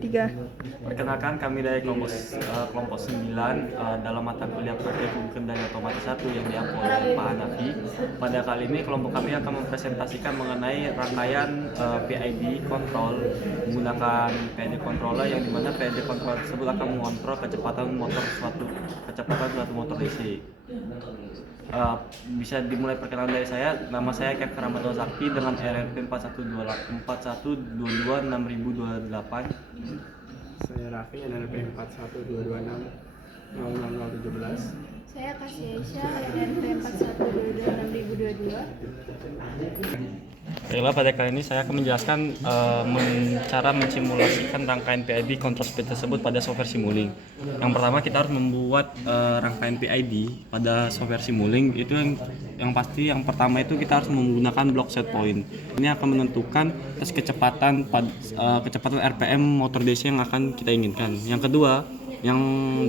Tiga. Perkenalkan, kami dari kelompok 9 dalam mata kuliah Praktek Hukum Kendali Otomatis 1 yang diampu oleh Pak Hanafi. Pada kali ini kelompok kami akan mempresentasikan mengenai rangkaian PID control menggunakan PID controller, yang dimana PID controller tersebut akan mengontrol kecepatan suatu motor DC. Bisa dimulai perkenalan dari saya. Nama saya Kev Ramadan Sakti dengan RRP 41226028. Saya Raffi, NRP 4122600017. Saya Kasih Aisyah, NNP 41226022. Baiklah, pada kali ini saya akan menjelaskan cara mensimulasikan rangkaian PID control speed tersebut pada software Simulink. Yang pertama, kita harus membuat rangkaian PID pada software Simulink. Itu yang pasti, yang pertama itu kita harus menggunakan block set point. Ini akan menentukan kecepatan RPM motor DC yang akan kita inginkan. Yang kedua, yang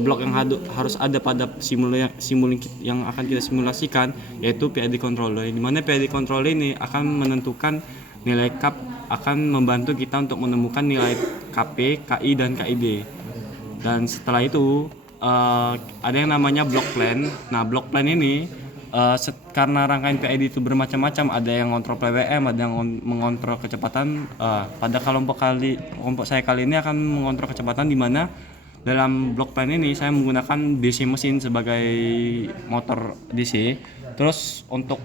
blok yang harus ada pada Simulink yang akan kita simulasikan yaitu PID controller, di mana PID controller ini akan menentukan nilai CAP, akan membantu kita untuk menemukan nilai KP, KI, dan KID. Dan setelah itu ada yang namanya block plan. Nah, block plan ini karena rangkaian PID itu bermacam-macam, ada yang ngontrol PWM, ada yang mengontrol kecepatan. Pada kelompok saya kali ini akan mengontrol kecepatan, di mana dalam block plan ini saya menggunakan DC mesin sebagai motor DC. Terus untuk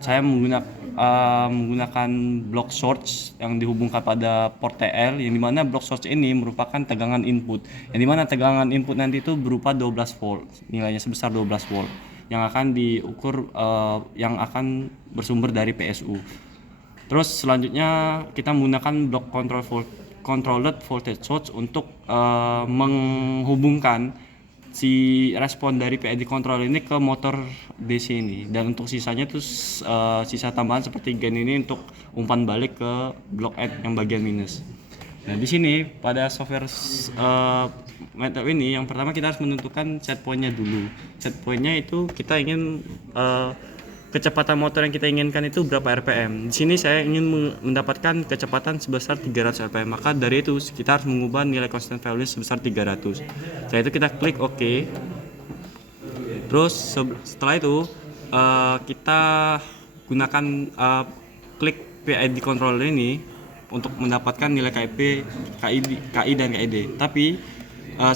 saya menggunakan block source yang dihubungkan pada port TL, yang dimana block source ini merupakan tegangan input, yang dimana tegangan input nanti itu berupa 12 volt, nilainya sebesar 12 volt yang akan diukur, yang akan bersumber dari PSU. Terus selanjutnya kita menggunakan block controlled voltage source untuk menghubungkan si respon dari PID control ini ke motor DC ini, dan untuk sisanya itu sisa tambahan seperti gain ini untuk umpan balik ke block add yang bagian minus. Nah, di sini pada software method ini, yang pertama kita harus menentukan set point-nya dulu. Set point-nya itu kita ingin kecepatan motor yang kita inginkan itu berapa RPM. Di sini saya ingin mendapatkan kecepatan sebesar 300 RPM. Maka dari itu kita harus mengubah nilai constant value sebesar 300. Setelah itu kita klik OK. Terus setelah itu kita gunakan klik PID controller ini untuk mendapatkan nilai KIP, KI, dan KID. Tapi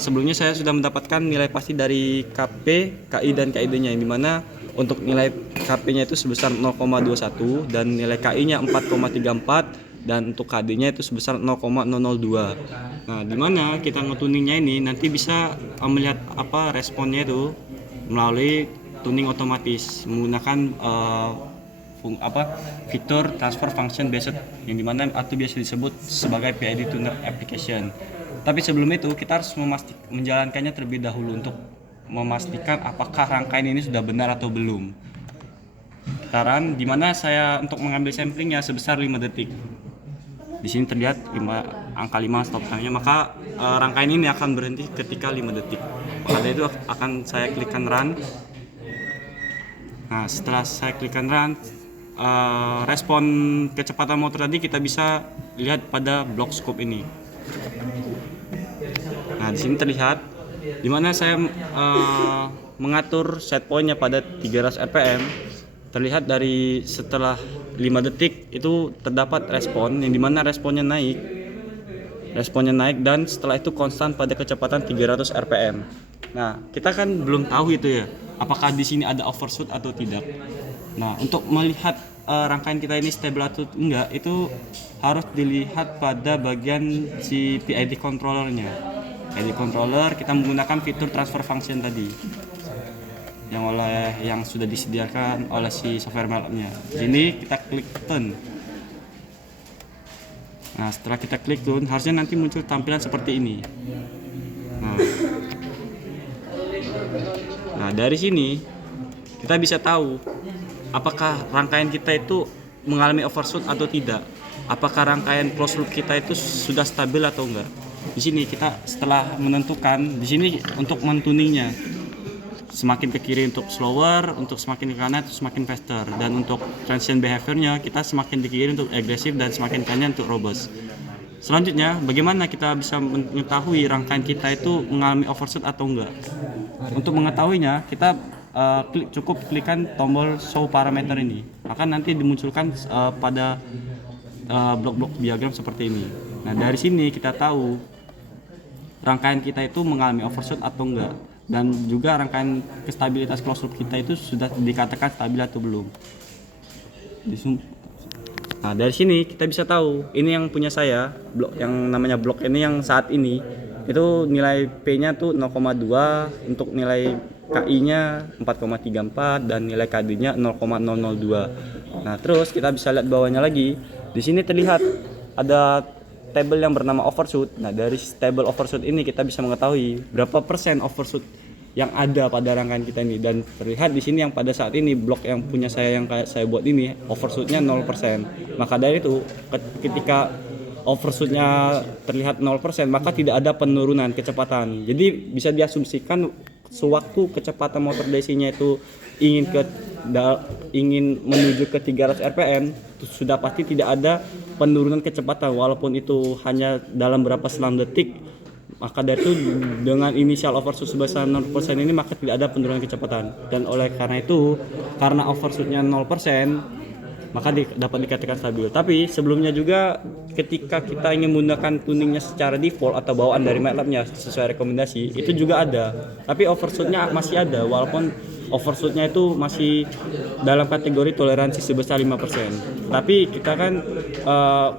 sebelumnya saya sudah mendapatkan nilai pasti dari KP, KI, dan KID-nya, yang dimana untuk nilai KP-nya itu sebesar 0,21 dan nilai KI-nya 4,34 dan untuk KD-nya itu sebesar 0,002. Nah, dimana kita ngetuningnya ini nanti bisa melihat responnya itu melalui tuning otomatis menggunakan fitur transfer function based, yang dimana atau biasa disebut sebagai PID tuner application. Tapi sebelum itu kita harus menjalankannya terlebih dahulu untuk memastikan apakah rangkaian ini sudah benar atau belum. Sekarang dimana saya untuk mengambil samplingnya sebesar 5 detik. Di sini terlihat angka 5 stop time-nya, maka rangkaian ini akan berhenti ketika 5 detik. Pada itu akan saya klikkan run. Nah, setelah saya klikkan run, respon kecepatan motor tadi kita bisa lihat pada block scope ini. Nah, di sini terlihat di mana saya mengatur set point-nya pada 300 rpm. Terlihat dari setelah 5 detik itu terdapat respon, yang dimana responnya naik dan setelah itu konstan pada kecepatan 300 rpm. Nah, kita kan belum tahu itu ya, apakah di sini ada overshoot atau tidak. Nah, untuk melihat rangkaian kita ini stable atau enggak, itu harus dilihat pada bagian si PID controllernya. PID controller kita menggunakan fitur transfer function tadi yang sudah disediakan oleh si software MATLAB-nya. Di sini kita klik turn. Nah, setelah kita klik turn, harusnya nanti muncul tampilan seperti ini. Nah, dari sini kita bisa tahu apakah rangkaian kita itu mengalami overshoot atau tidak. Apakah rangkaian closed loop kita itu sudah stabil atau enggak. Di sini kita setelah menentukan, di sini untuk mentuningnya semakin ke kiri untuk slower, untuk semakin ke kanan itu semakin faster, dan untuk transition behaviornya kita semakin di kiri untuk agresif dan semakin kanan untuk robust. Selanjutnya, bagaimana kita bisa mengetahui rangkaian kita itu mengalami overshoot atau enggak? Untuk mengetahuinya, kita cukup klikkan tombol show parameter ini. Akan nanti dimunculkan pada blok-blok diagram seperti ini. Nah, dari sini kita tahu rangkaian kita itu mengalami overshoot atau enggak, dan juga rangkaian stabilitas closed loop kita itu sudah dikatakan stabil atau belum. Nah, dari sini kita bisa tahu ini yang punya saya, blok yang namanya blok ini yang saat ini itu nilai P-nya tuh 0,2, untuk nilai KI-nya 4,34 dan nilai KD-nya 0,002. Nah, terus kita bisa lihat bawahnya lagi. Di sini terlihat ada tabel yang bernama overshoot. Nah, dari tabel overshoot ini kita bisa mengetahui berapa persen overshoot yang ada pada rangkaian kita ini, dan terlihat di sini yang pada saat ini blok yang punya saya yang kayak saya buat ini overshootnya 0%. Maka dari itu ketika overshootnya terlihat 0%, maka tidak ada penurunan kecepatan. Jadi bisa diasumsikan sewaktu kecepatan motor DC-nya itu ingin menuju ke 300 rpm, sudah pasti tidak ada penurunan kecepatan walaupun itu hanya dalam berapa selang detik. Maka dari itu dengan inisial overshoot sebesar 0% ini maka tidak ada penurunan kecepatan, dan oleh karena itu karena overshootnya 0% maka dapat dikatakan stabil. Tapi sebelumnya juga ketika kita ingin menggunakan tuningnya secara default atau bawaan dari MATLAB-nya sesuai rekomendasi itu juga ada, tapi overshootnya masih ada walaupun overshootnya itu masih dalam kategori toleransi sebesar 5%. Tapi kita kan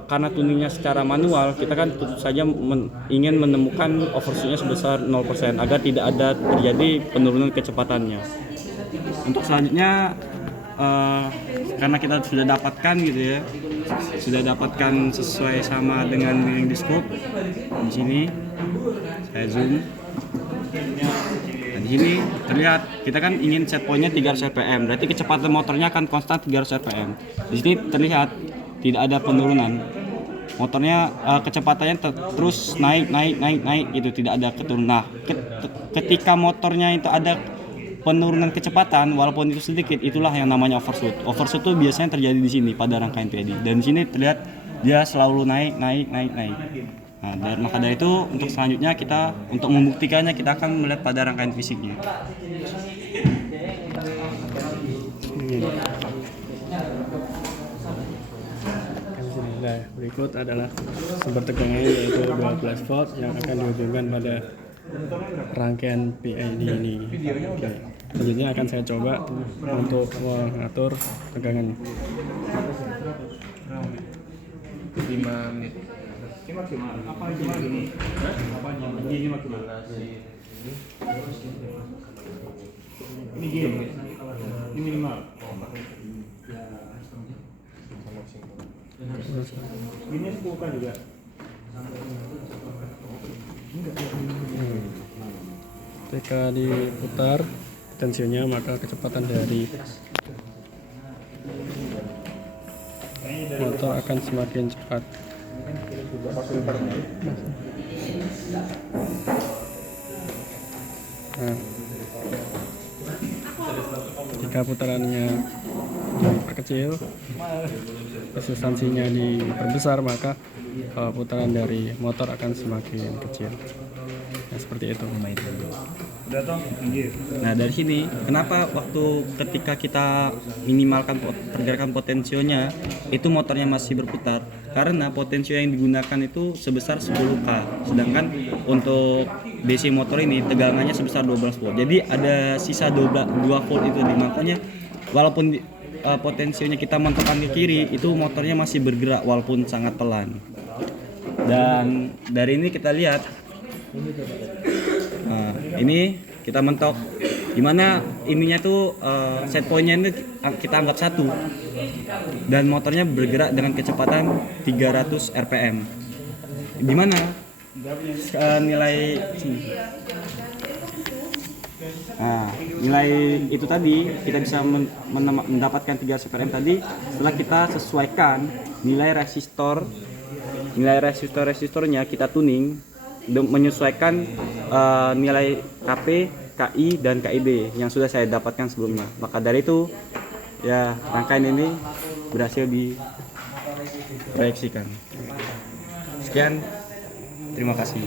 karena tuningnya secara manual, kita kan tentu saja ingin menemukan overshootnya sebesar 0% agar tidak ada terjadi penurunan kecepatannya. Untuk selanjutnya karena kita sudah dapatkan gitu ya, sudah dapatkan sesuai sama dengan yang di scope. Di sini saya zoom. Nah, di sini terlihat kita kan ingin set point-nya 300 rpm, berarti kecepatan motornya akan konstan 300 rpm. Di sini terlihat tidak ada penurunan. Motornya kecepatannya terus naik gitu, tidak ada keturunan. Nah, ketika motornya itu ada penurunan kecepatan walaupun itu sedikit, itulah yang namanya overshoot. Overshoot itu biasanya terjadi di sini pada rangkaian PID. Dan di sini terlihat dia selalu naik. Nah, maka dari itu untuk selanjutnya kita untuk membuktikannya kita akan melihat pada rangkaian fisiknya. Nah, berikut adalah sumber tegangannya yaitu 12 volt yang akan dihubungkan pada rangkaian PID ini. Oke. Selanjutnya akan saya coba untuk mengatur tegangan 5 menit. Ini maksimal. Apa ini? Ini maksimal. Ini gini. Ini minimal. Ini 10 kan juga. Ketika diputar tensinya maka kecepatan dari motor akan semakin cepat. Nah, jika putarannya diperkecil, resistansinya diperbesar, maka putaran dari motor akan semakin kecil. Nah, seperti itu. Nah, dari sini kenapa waktu ketika kita minimalkan pergerakan potensionya itu motornya masih berputar, karena potensio yang digunakan itu sebesar 10K, sedangkan untuk DC motor ini tegangannya sebesar 12 volt. Jadi ada sisa 2 volt itu, makanya walaupun potensionya kita mentokkan ke kiri, itu motornya masih bergerak walaupun sangat pelan. Dan dari ini kita lihat, nah, ini kita mentok dimana ininya tuh set point-nya ini kita anggap 1 dan motornya bergerak dengan kecepatan 300 rpm. Dimana nilai sini. Nah, nilai itu tadi kita bisa mendapatkan 300 rpm tadi setelah kita sesuaikan nilai resistornya kita tuning menyesuaikan nilai KP, KI dan KIB yang sudah saya dapatkan sebelumnya. Maka dari itu ya rangkaian ini berhasil diproyeksikan. Sekian, terima kasih.